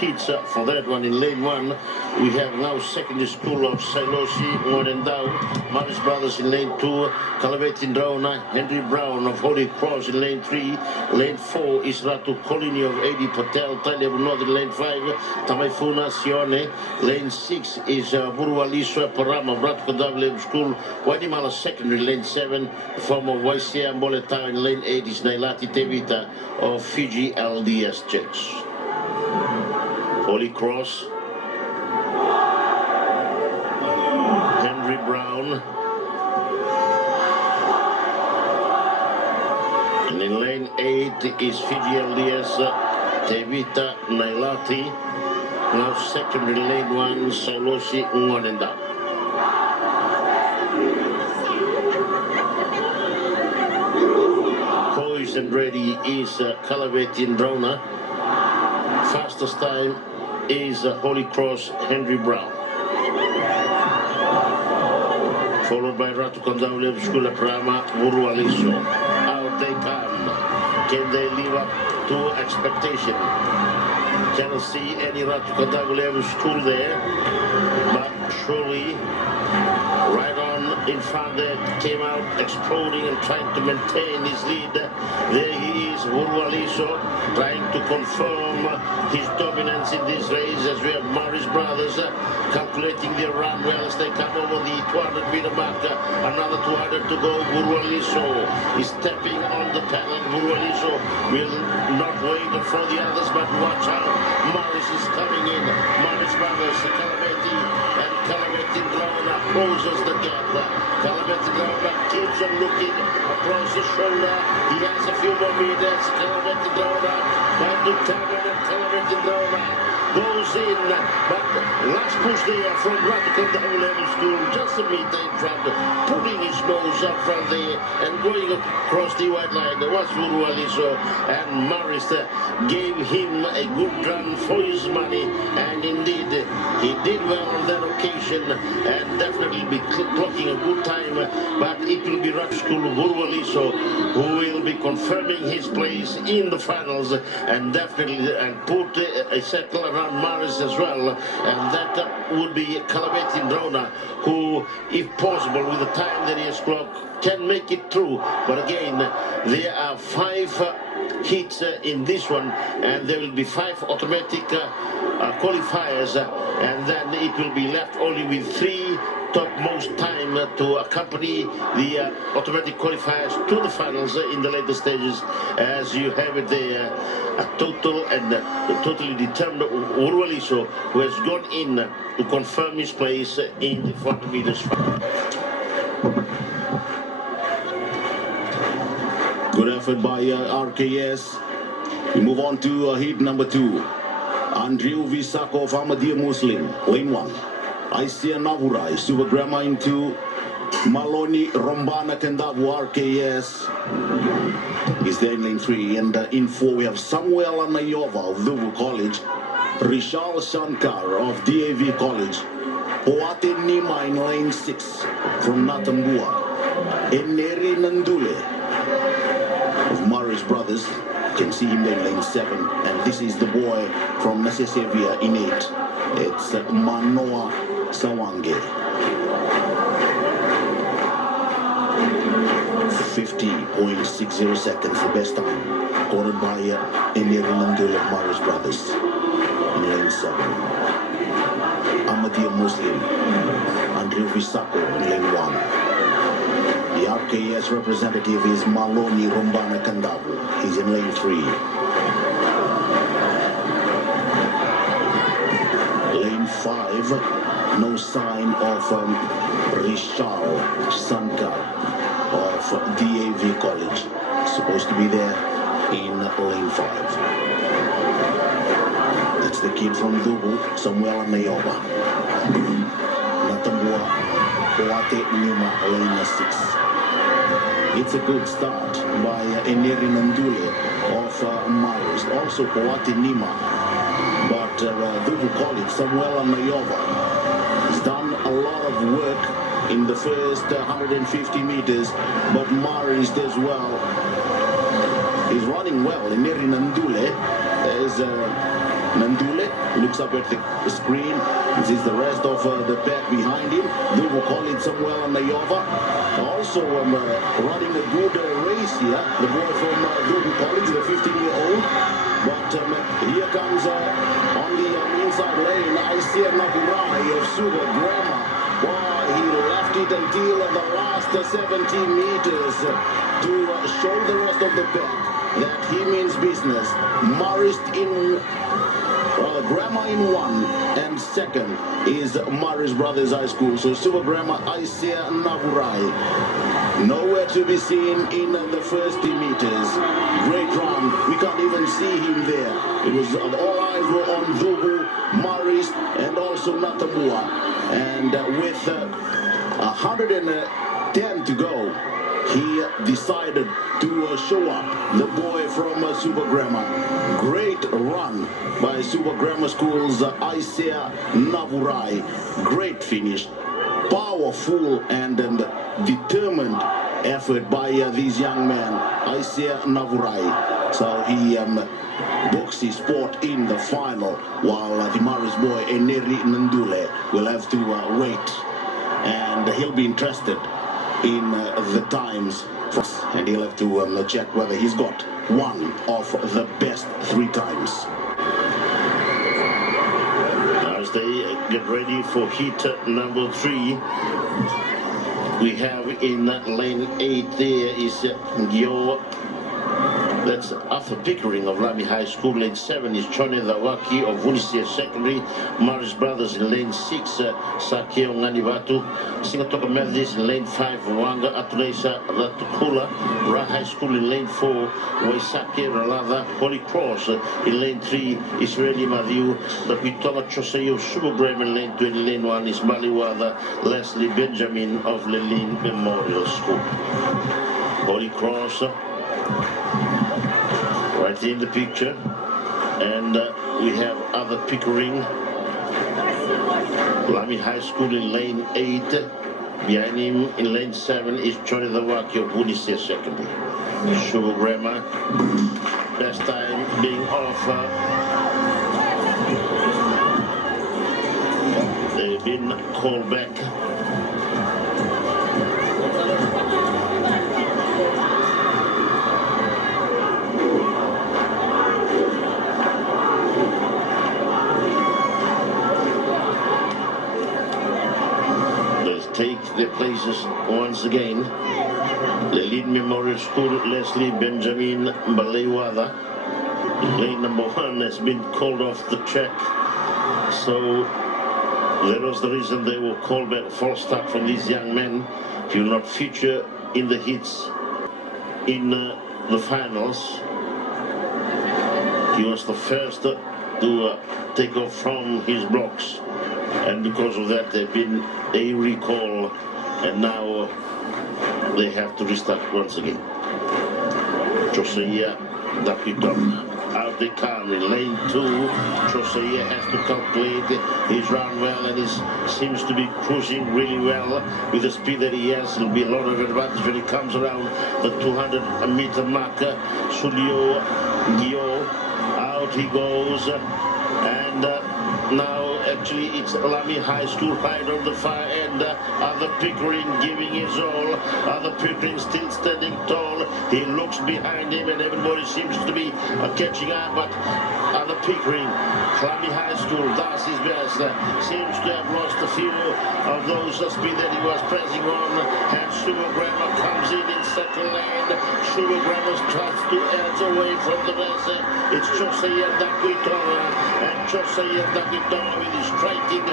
hits for that one in lane 1. We have now secondary school of Sailosi, Morendau, Maris Brothers in lane 2, Calavet in Drauna, Henry Brown of Holy Cross in lane 3, lane 4 is Ratu Colini of A.D. Patel, Talia North in lane 5, Tamaifuna Sione, lane 6 is Burualiswa Parama, Ratu Kodavle School, Waimala Secondary, lane 7, former Waisia Mboleta in lane 8 is Nailati Tevita of Fiji LDS Church. Holy Cross, Henry Brown, and in lane 8 is Fiji LDS Tevita Nailati. Now secondary lane 1 Solosi Ngonenda. Poised and ready is Calavet in Drona. Fastest time is Holy Cross Henry Brown. Followed by Ratu Kondaule Skula Prama Burualiso. Out they come. Can they live up to expectation? Cannot see any Ratu Kondaule school there, but surely right on in front there, came out exploding and trying to maintain his lead. There he is, Burualiso, trying to confirm his dominance in this race as we have Maris Brothers calculating their run well as they come over the 200-meter mark. Another 200 to go. Burualiso is stepping on the pedal. Burualiso will not wait for the others, but watch out. Maris is coming in. Maris Brothers, Calameti, and Calameti Drauna closes the gap. Calameti Drauna keeps on looking across the shoulder. He has a few more meters. Calameti Drauna trying to turn and Calameti Drauna goes in, but last push there from Radical Level School, just a meter in front, putting his nose up front there and going across the white line. There was Burualiso, and Maris gave him a good run for his money, and indeed he did well on that occasion and definitely be clocking a good time, but it will be Radical School Burualiso who will be confirming his place in the finals and definitely put a circle around Maris as well, and that would be Calavet in Drona, who, if possible, with the time that he has clocked, can make it through. But again, there are 5 hits in this one, and there will be 5 automatic qualifiers, and then it will be left only with 3 topmost time to accompany the automatic qualifiers to the finals in the later stages, as you have it there, a total and totally determined Burualiso, who has gone in to confirm his place in the 40 meters final. Good effort by RKS. We move on to heat number 2. Andrew Visako of Ahmadiyya Muslim, lane 1. Aisia Navurai, Super Grandma into Maloni Rombana Kendavu RKS. Is there in lane 3, and in 4 we have Samuel Anayova of Duvu College, Rishal Shankar of DAV College, Poate Nima in lane 6 from Natambua, Eneri Nandule of Maris Brothers. You can see him there in lane 7, and this is the boy from Nasesevia in 8. It's Manoa Sawange. 50.60 seconds for best time, cornered by Eneri Nandule of Maris Brothers in lane 7. Ahmadiyya Muslim, Andrew Visako in lane 1. The RKS representative is Maloni Rombana Kandavu. He's in lane 3. Lane 5, no sign of Rishal Sankar of DAV College. Supposed to be there in lane 5. That's the kid from Dubu, Samuel Nayoba. Natambua, Oate Nima, lane 6. It's a good start by Eneri Nandule of Maris. Also Oate Nima, but Dubu College, Samuel Nayoba, has done a lot of work in the first 150 meters, but Maris does well. He's running well. Eneri Nandule is Nandule looks up at the screen and sees the rest of the pack behind him. Duvo Collin Samuel Nayova also running a good race here. The boy from Duvo Collins, the 15-year-old. But here comes on the inside lane, Isaiah Naburai of Super Grammar. Boy, he left it until the last 17 meters to show the rest of the pack that he means business. Marist in Grammar in 1, and second is Marist Brothers High School. So Super Grammar Isaiah Naburai nowhere to be seen in the first 10 meters. Great run. We can't even see him there. It was all eyes were on Zubu, Marist, and also Natamua. And with 110 to go, he decided to show up. The boy from Super Grammar. Great run by Super Grammar School's Isaiah Naburai. Great finish. Powerful and determined effort by these young men. Isaiah Naburai. So he books his spot in the final, while the Maris boy Eneri Nandule will have to wait, and he'll be interested in the times, and he'll have to check whether he's got one of the best 3 times. As they get ready for heat number 3, we have in lane 8 there is Gyo. That's Arthur Pickering of Lamy High School. Lane 7 is Chone Dawaki of Wunisia Secondary. Maris Brothers in lane 6, Sakeo Nganivatu. Singatoka Methodist in lane 5, Wanga Atunesa Ratukula. Ra High School in lane 4, Waisake Ralava. Holy Cross in lane 3, Israeli Mathieu. The Pitonga Choseyo Subugram in lane 2, and in lane 1 is Maliwada Leslie Benjamin of Lelin Memorial School. Holy Cross right in the picture, and we have other Pickering. Lamy High School in lane 8. Behind him in lane 7 is Chone Dawaki of Wunisia Secondary. Sugar Grammar, best time being off. They've been called back. Take their places once again. Lelin Memorial School, Leslie Benjamin Balewada. Lane number 1 has been called off the track, so that was the reason they were called back. False start from these young men. He will not feature in the hits in the finals. He was the first to take off from his blocks, and because of that there've been a recall, and now they have to restart once again. Josiah Dapiton. Out they come in lane 2. Josiah has to calculate. He's run well and he seems to be cruising really well with the speed that he has. It'll be a lot of advantage when he comes around the 200-meter marker. Sulio Gio, out he goes, and now actually it's Lamy High School right on the far end. Other Pickering giving his all. Other Pickering still standing tall. He looks behind him and everybody seems to be catching up, but Other Pickering, Lamy High School does his best. Seems to have lost a few of those speed that he was pressing on. And Sugar Grammar comes in second lane. Sugar Grammar tries to edge away from the rest. It's Josiah Daquitora, and Josiah Daquitora with his striking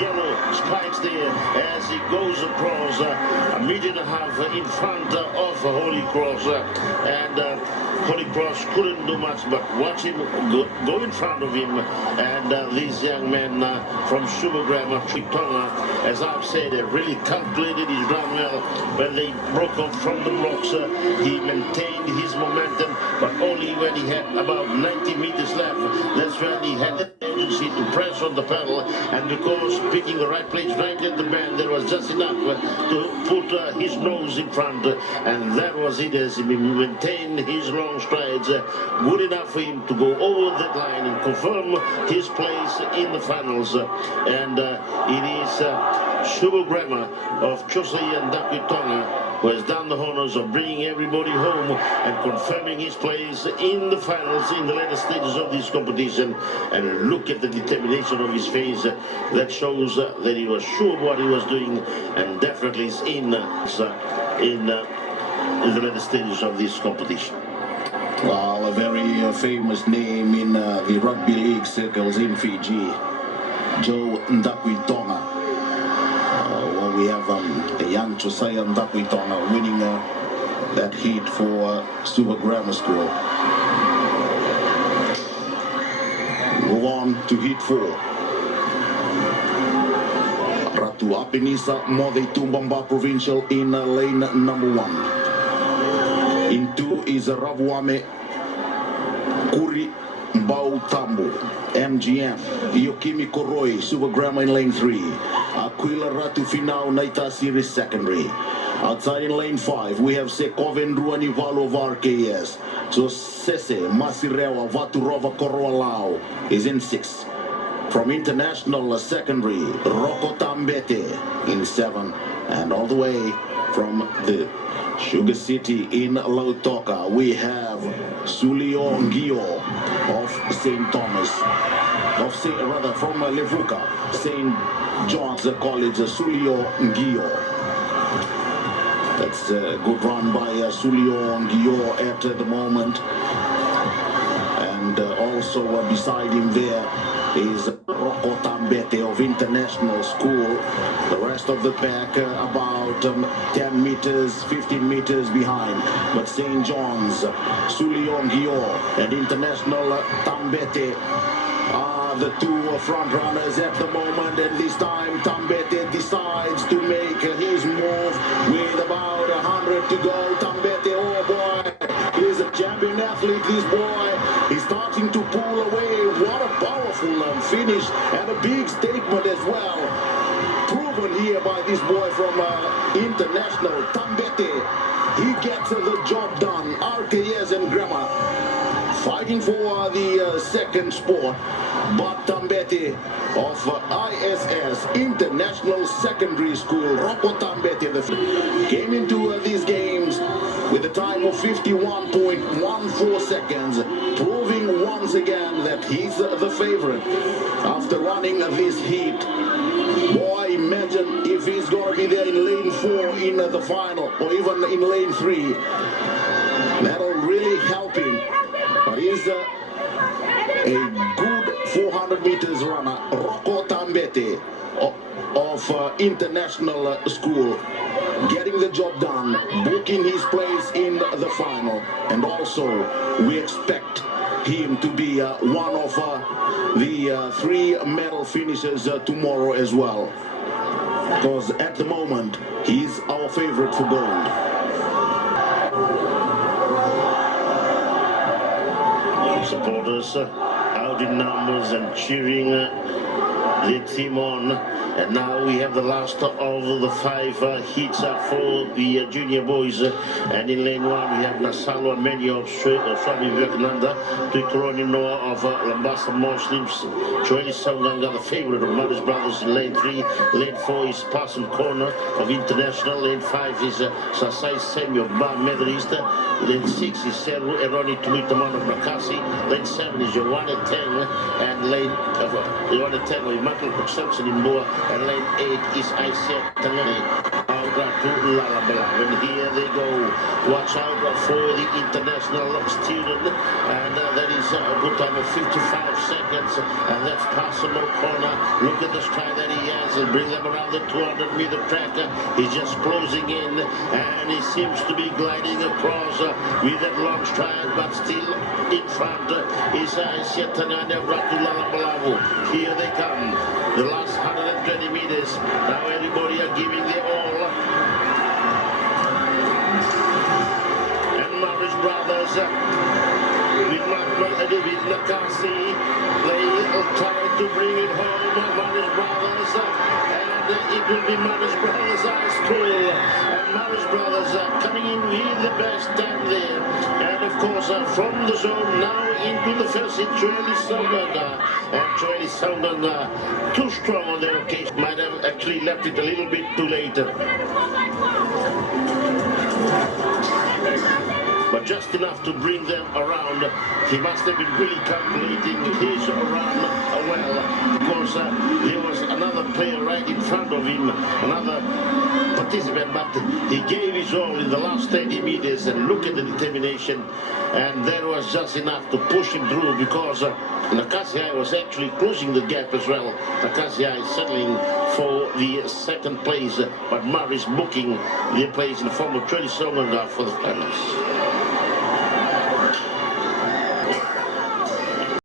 yellow stripes there as he goes across a minute and a half in front of Holy Cross, and Holy Cross couldn't do much but watch him go in front of him, and these young men from Sugar Grammar, Tritonga, as I've said, they really calculated his run well. When they broke off from the blocks, he maintained his momentum, but only when he had about 90 meters left, that's when he had urgency to press on the pedal, and because picking the right place right at the bend, there was just enough to put his nose in front, and that was it as he maintained his long strides, good enough for him to go over that line and confirm his place in the finals. And it is Sugar Grammar of Chosai and Dakwitonga who has done the honors of bringing everybody home and confirming his place in the finals in the later stages of this competition. And look at the determination of his face. That shows that he was sure what he was doing, and definitely is in the later stages of this competition. Well, a very famous name in the rugby league circles in Fiji, Joe Ndakwitonga. We have a young Josiah Ndakwitonga winning that heat for Super Grammar School. Move on to heat 4. Ratu Apinisa Mode Tumbamba Provincial in lane number 1. In 2 is Ravuame Kuri Mbautambo, MGM, Iokimi Koroi, Super Grammar in lane 3. Aquila Ratu Finau Naita Series Secondary. Outside in lane 5, we have Sekoven Ruani Valo of RKS. So Sese Masirewa Vaturova Koroalao is in 6. From International Secondary, Roko Tambete in 7. And all the way from the Sugar City in Lautoka, we have Sulio Ngio of St. Thomas. From Levuka, St. John's College, Sulio Ngio. That's a good run by Sulio Ngio at the moment. And also beside him there is Roko Tambete of International School. The rest of the pack about 10 meters, 15 meters behind. But St. John's, Sulio Ngio and International Tambete are the two front runners at the moment, and this time Tambete decides to make his move with about 100 to go. Tambete, oh boy, he's a champion athlete, this boy. He's starting to pull away. What a powerful finish, and a big statement as well. Proven here by this boy from International, Tambete. He gets the job done. RKS and Grammar fighting for the second spot, but Tambete of ISS, International Secondary School, Roko Tambete, came into these games with a time of 51.14 seconds, proving once again that he's the favorite after running this heat. Boy, imagine if he's going to be there in lane 4 in the final, or even in lane 3. That'll really help him. But he's a good 400 meters runner, Roko Tambete of International School, getting the job done, booking his place in the final. And also, we expect him to be one of the 3 medal finishers tomorrow as well. Because at the moment, he's our favorite for gold. Supporters out in numbers and cheering the team on. And now we have the last of the 5 heats for the junior boys. And in lane 1 we have Nasalo Amenyo of Swami Vivekananda, Tuikoroni Noah of Lambasa Muslims, Joeli Saunganga, the favorite of Mother's Brothers in lane 3. Lane 4 is Parson Corner of International. Lane 5 is Sasai Semi of Bar Methodist. Lane 6 is Seru Eroni Tumitaman of Nakasi. Lane 7 is Joanna Teng, and lane Joanna Teng of Michael Conception in Boa. And lane 8 is Aisha Tangani, Algratu Lalabala. And here they go. Watch out for the international student. And that is a good time of 55 seconds. And that's Passable Corner. Look at the stride that he has. And bring them around the 200-meter track. He's just closing in. And he seems to be gliding across with that long stride. But still in front is Aisha Tangani, Algratu Lalabala. Here they come. The last 120 meters. Now everybody are giving their all. And Morris Brothers with Nakasi, they try will be Maris Brothers High School. And Maris Brothers coming in with the best time there. And of course, from the zone now into the first hit, Joeli Songaga. And Joeli Songaga, too strong on their occasion. Might have actually left it a little bit too late. But just enough to bring them around. He must have been really calculating his run well, because there was another player right in front of him, another participant, but he gave his all in the last 30 meters, and look at the determination, and that was just enough to push him through, because Nakasiai was actually closing the gap as well. Nakasiai settling for the second place, but Maris booking the place in the form of Joeli Songaga for the finals.